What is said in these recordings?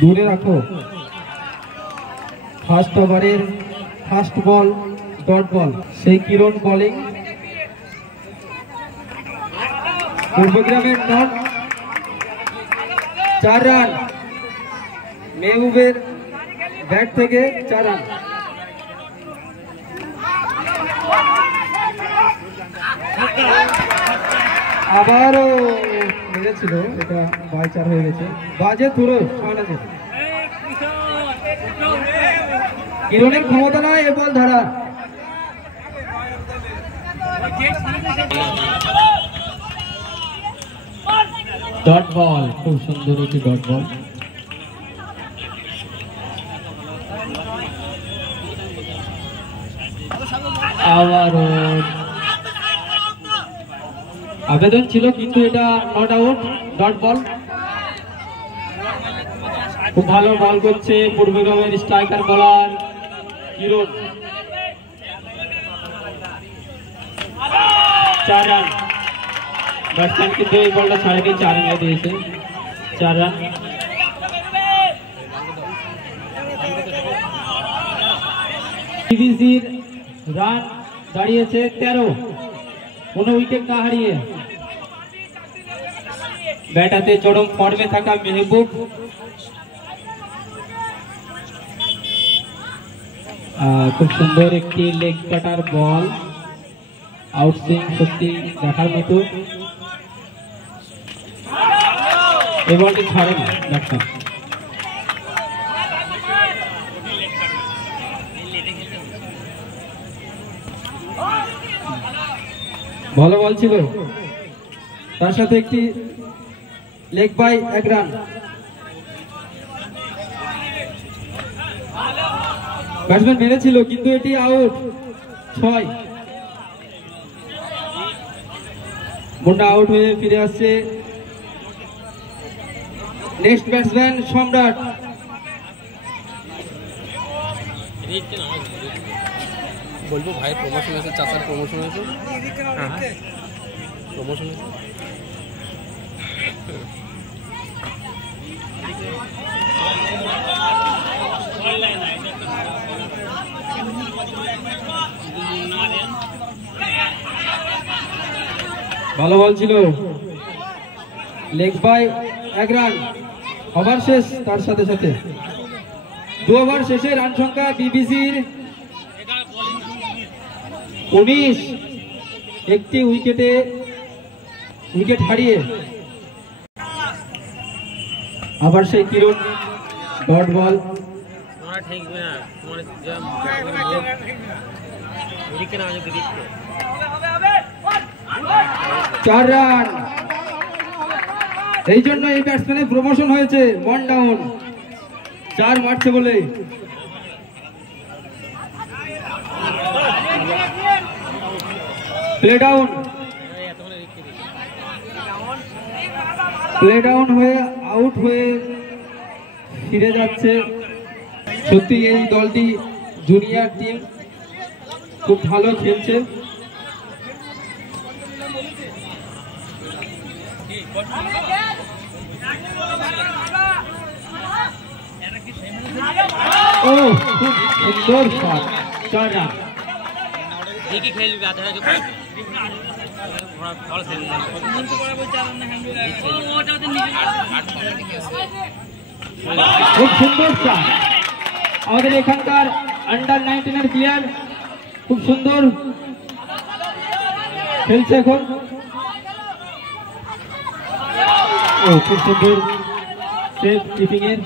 দূরে রাখো। ফার্স্ট ওভারের ফার্স্ট বল ডট বল, সেই কিরণ বোলিং। পূর্বগ্রামের ডট 4 রান, মেহবুবের ব্যাট থেকে 4 রান। আবারও মেরেছিল, এটা বাই 4 হয়ে গেছে। বাজে থ্রো, আছে কিরণের ক্ষমতা নয় এ বল ধরা। ডট বল, খুব সুন্দর একটি ডট বল। আবারও আবেদন ছিল কিন্তু এটা নট আউট, ডট বল। খুব ভালো বল করছে পূর্বগ্রামের স্ট্রাইকার বোলার কিরণ। 4 রান, ব্যাটসম্যান কিন্তু এই বলটা ছাড়েনি, 4 রান দিয়েছে। 4 রান। বিবিসির রান দাঁড়িয়েছে 13, কোনো উইকেট না হারিয়ে। ব্যাটাতে চরম ফর্মে থাকা মেহবুব খুব সুন্দর একটি লেগ কাটার বল, আউটসুইং সত্যি দেখার মতো। এই বলটি ছাড়েন ব্যাটসম্যান। ভালো বল ছিল, তার সাথে একটি লেগ বাই 1 রান। ব্যাটসম্যান মেরেছিল কিন্তু এটি আউট, 6। বলটা আউট হয়ে ফিরে আসছে নেক্সট ব্যাটসম্যান সম্রাট। বলবো ভাই প্রমোশন হয়েছে, চাচার প্রমোশন হয়েছে, প্রমোশন হয়েছে। ভালো বল ছিল, লেগ বাই 1 রান। ওভার শেষ, তার সাথে সাথে 2 ওভার শেষে রান সংখ্যা বিবিসির 19, একটি উইকেট হারিয়ে। আবার সেই কিরণ ডট বল। 4 রান, এই জন্য এই ব্যাটসম্যানের প্রমোশন হয়েছে। 1 ডাউন, 4 মারছে বলে। প্লে ডাউন হয়ে আউট হয়ে ফিরে যাচ্ছে। সত্যি এই দলটি জুনিয়র টিম, খুব ভালো খেলছে। ও খুব সুন্দর শট, 4 রান। খুব সুন্দর শট। আমাদের এখানকার আন্ডার 19 প্লেয়ার খুব সুন্দর খেলছে এখন। ও খুব সুন্দর সেফ কিপিং এর,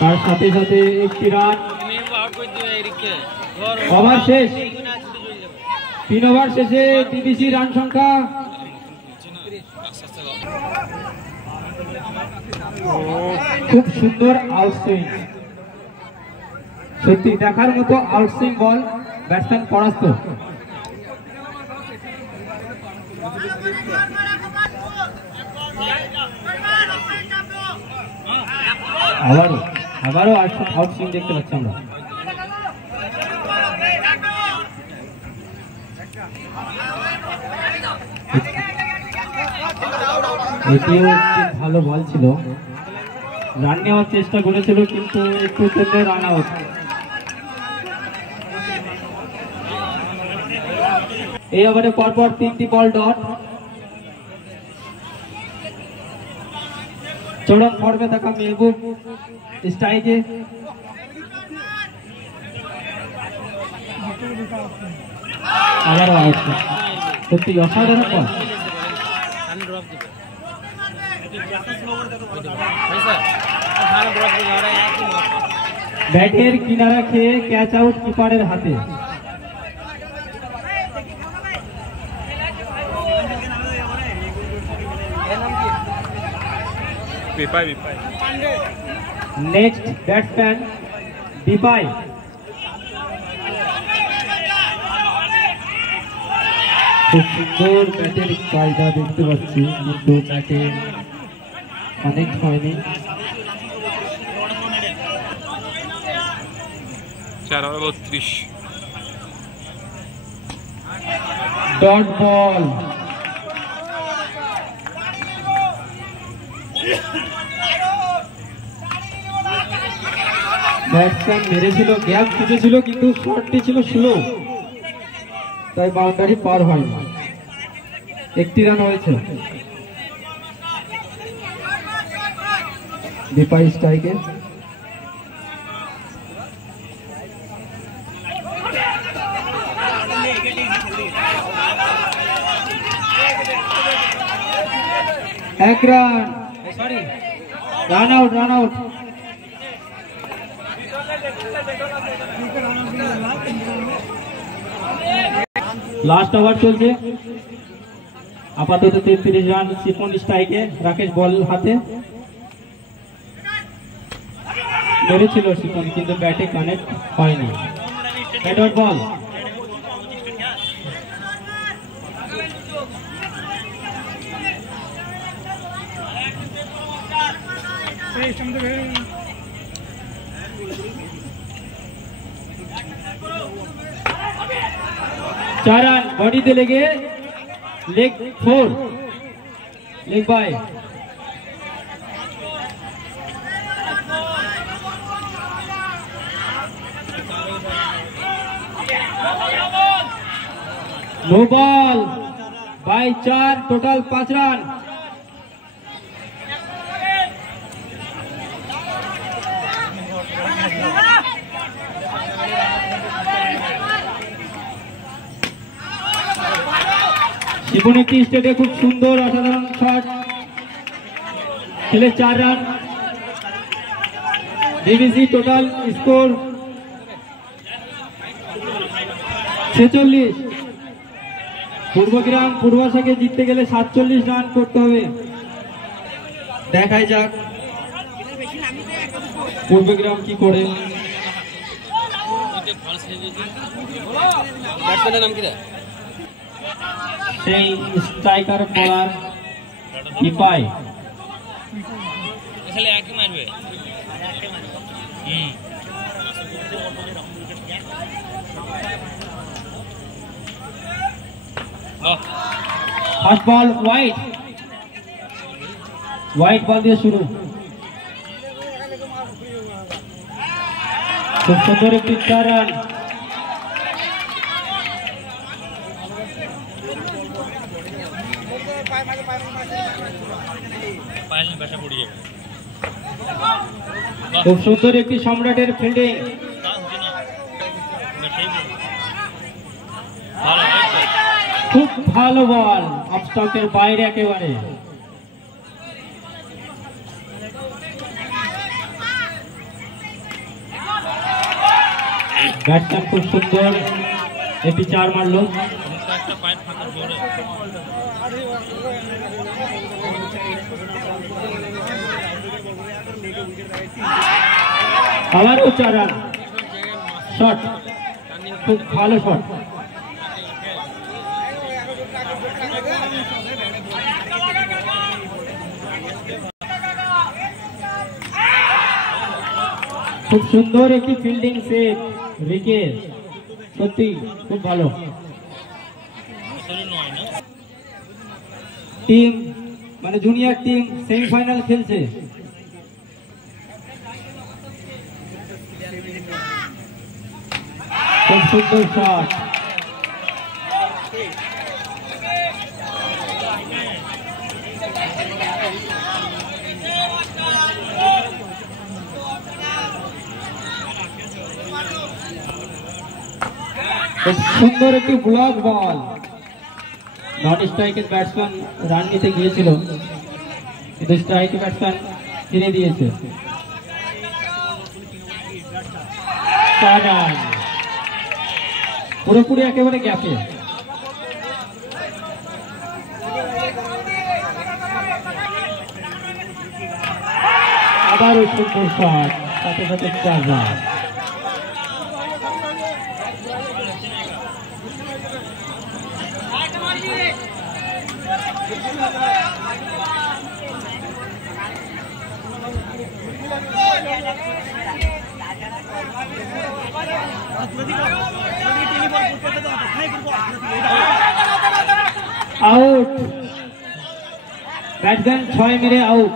তার সাথে সাথে একটি রান। ওভার শেষ, 3 ওভার শেষে বিবিসি রান সংখ্যা খুব সুন্দর আউটসুইং, সত্যি দেখার মতো আউটসুইং বল। ব্যাটসম্যান পরাস্ত। আবারও আউটসুইং দেখতে পাচ্ছি আমরা। এটিও একটি ভালো বল ছিল, রান নেওয়ার চেষ্টা করেছিল কিন্তু একটু জন্য রান আউট। এই ওভারে পরপর 3টি বল ডট। চরম ফর্মে থাকা মেহবুব স্ট্রাইকে, আবারও আউট। সত্যি অসাধারণ বল। ব্যাটের কিনারা খেয়ে ক্যাচ আউট কিপারের হাতে। নেক্সট ব্যাটসম্যান বিপাই। খুব সুন্দর ব্যাটের কায়দা দেখতে পাচ্ছি, কিন্তু ব্যাটে অনেক হয়নি। 4/32 ডট বল। ব্যাটসম্যান মেরেছিল, গ্যাপ খুঁজেছিল, কিন্তু শটটি ছিল স্লো, তাই বাউন্ডারি পার হয়নি। 1টি রান হয়েছে। বিপাই স্ট্রাইকে। এক run, sorry run out, run out. Last over চলছে, আপাতত 33 রান। শিপন স্ট্রাইকে, রাকেশ বল হাতে। মেরেছিল শিপন, কিন্তু ব্যাটে কানেক্ট হয়নি। Dot ball. चार रन बॉडी लेगे, leg 4, leg bye. No ball bye 4, total 5 run. Shiban একটি স্টেটে খুব সুন্দর অসাধারণ শট খেলে 4 run. DVC total score 46। Purbagram পূর্বাশাকে জিততে গেলে 47 রান করতে হবে। দেখাই যাক পূর্বগ্রাম কি করে। সেই স্ট্রাইকার বলার বিপাই। ফার্স্ট বল ওয়াইড, হোয়াইট বল দিয়ে শুরু। খুব সুন্দর একটি 4 রান। খুব সুন্দর একটি সম্রাটের ফিল্ডিং। খুব ভালো বল, অফ স্টাম্পের বাইরে একেবারে। ব্যাটসম্যান খুব সুন্দর একটি 4 মারল। আবারও 4 রান। শট, খুব ভালো শট। খুব সুন্দর একটি ফিল্ডিং সেভ রিকের, সত্যি খুব ভালো। টিম মানে জুনিয়র টিম সেমিফাইনাল খেলছে। খুব সুন্দর শট। খুব সুন্দর একটি ব্লক বল। নন স্ট্রাইকের ব্যাটসম্যান রান নিতে গিয়েছিল, কিন্তু স্ট্রাইক ব্যাটসম্যান ছেড়ে দিয়েছে। পুরোপুরি একেবারে গ্যাপে। আবারও সুন্দর শট, সাথে সাথে 4 রান। আউট, ব্যাটসম্যান 6 মেরে আউট।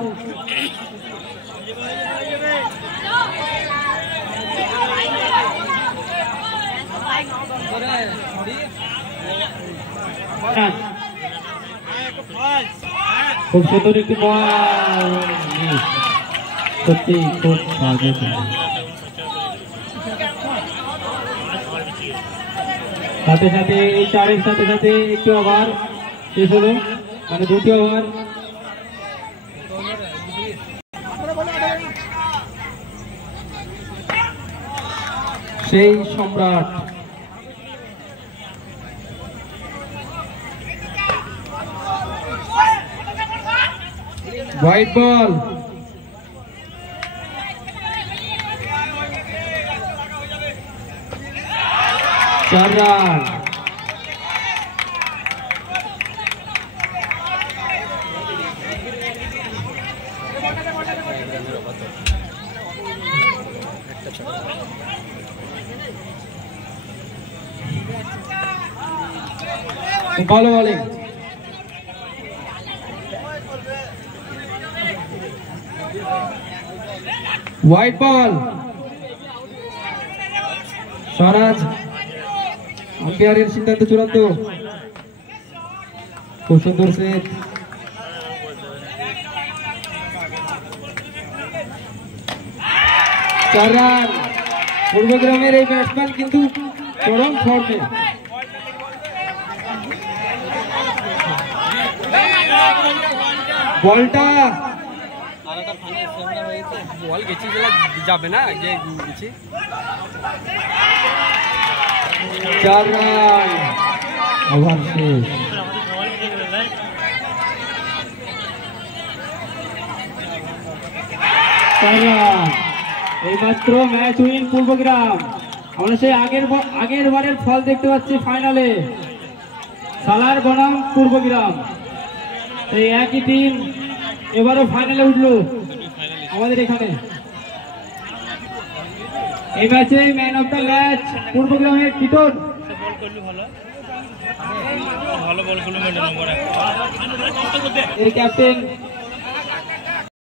খুব সুন্দর একটি বল, সত্যি খুব সাহায্য। সাথে সাথে এই 4-এর সাথে সাথে একটি ওভার শেষ হলো, মানে 2টি ওভার। সেই সম্রাট হোয়াইট বল। 4 রান। ভালো বলিং। White ball. স্বরাজ, আম্পায়ারের সিদ্ধান্ত চূড়ান্ত। খুব সুন্দর সেট। 4 রান। পূর্বগ্রামের এই ব্যাটসম্যান কিন্তু চরম ফর্মে। বলটা বল গেছি যাবে না, গেছি। 4 রান। ওভার শেষ। এইমাত্র ম্যাচ উইন পূর্বগ্রাম। আমরা সেই আগের বারের ফল দেখতে পাচ্ছি ফাইনালে। সালার বনাম পূর্বগ্রাম, সেই একই টিম এবারও ফাইনালে উঠলো আমাদের এখানে। এই ম্যাচে ম্যান অফ দ্য ম্যাচ পূর্বগ্রামের টিটন। এর ক্যাপ্টেন